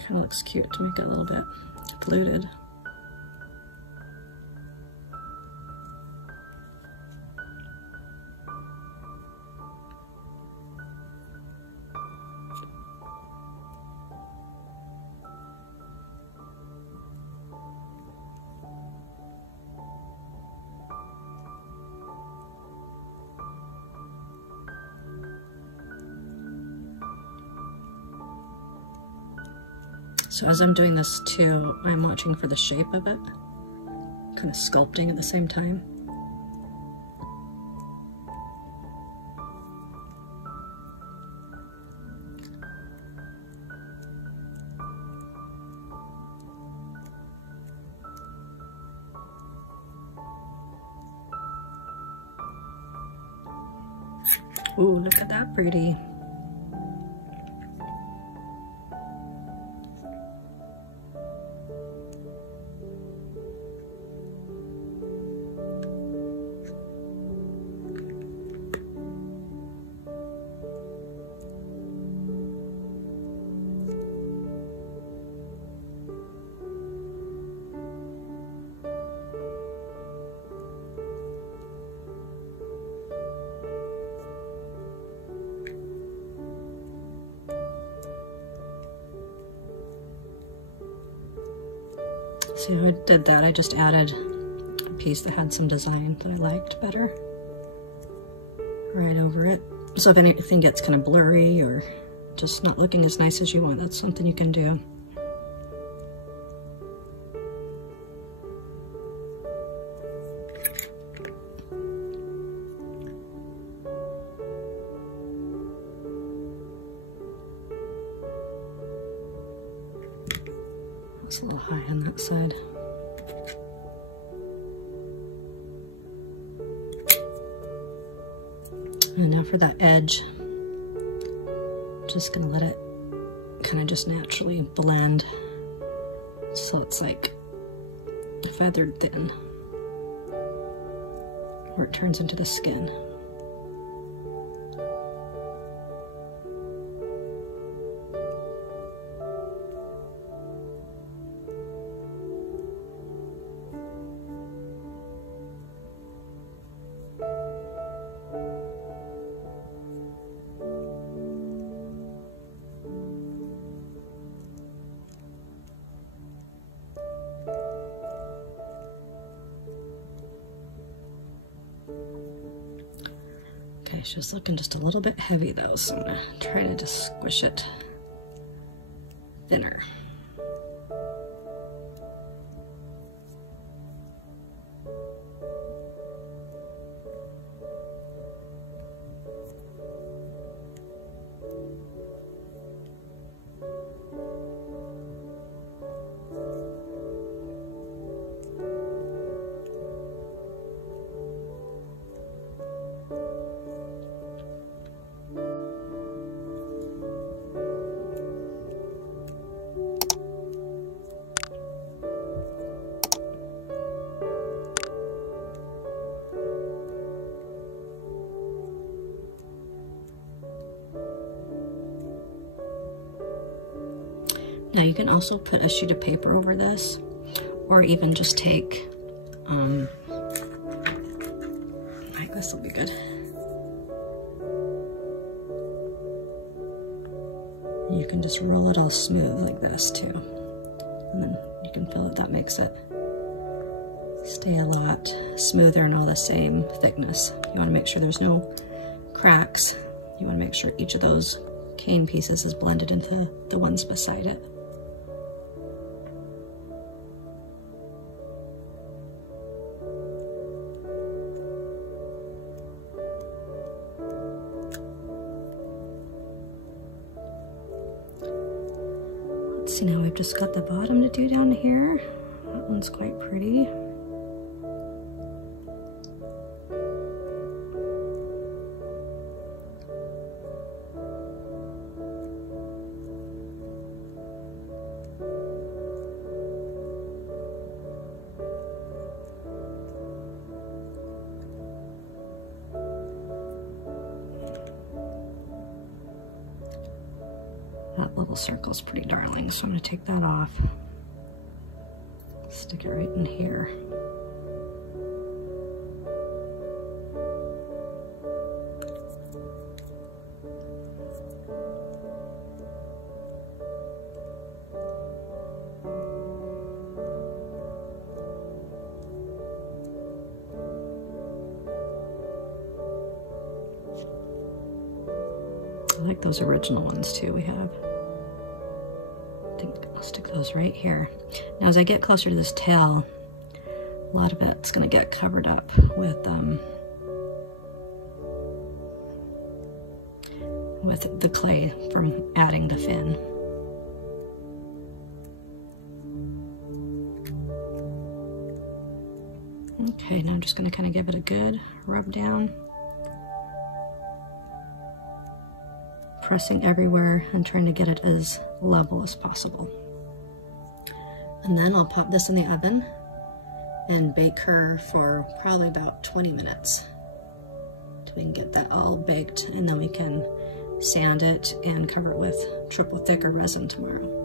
Kind of looks cute to make it a little bit fluted. So as I'm doing this too, I'm watching for the shape of it, kind of sculpting at the same time. Ooh, look at that pretty. See how I did that? I just added a piece that had some design that I liked better right over it. So if anything gets kind of blurry or just not looking as nice as you want, that's something you can do. It's a little high on that side. And now for that edge, just gonna let it kind of just naturally blend so it's like feathered thin, where it turns into the skin. Okay, she's looking just a little bit heavy though, so I'm gonna try to just squish it thinner. Now you can also put a sheet of paper over this, or even just take, like this will be good. You can just roll it all smooth like this too. And then you can feel that makes it stay a lot smoother and all the same thickness. You want to make sure there's no cracks. You want to make sure each of those cane pieces is blended into the ones beside it. See, now we've just got the bottom to do down here. That one's quite pretty. That little little circle's pretty darling, so I'm going to take that off. Stick it right in here. I like those original ones too we have. I think I'll stick those right here. Now as I get closer to this tail, a lot of it's going to get covered up with the clay from adding the fin. Okay, now I'm just going to kind of give it a good rub down. Pressing everywhere and trying to get it as level as possible. And then I'll pop this in the oven and bake her for probably about 20 minutes till we can get that all baked, and then we can sand it and cover it with triple thicker resin tomorrow.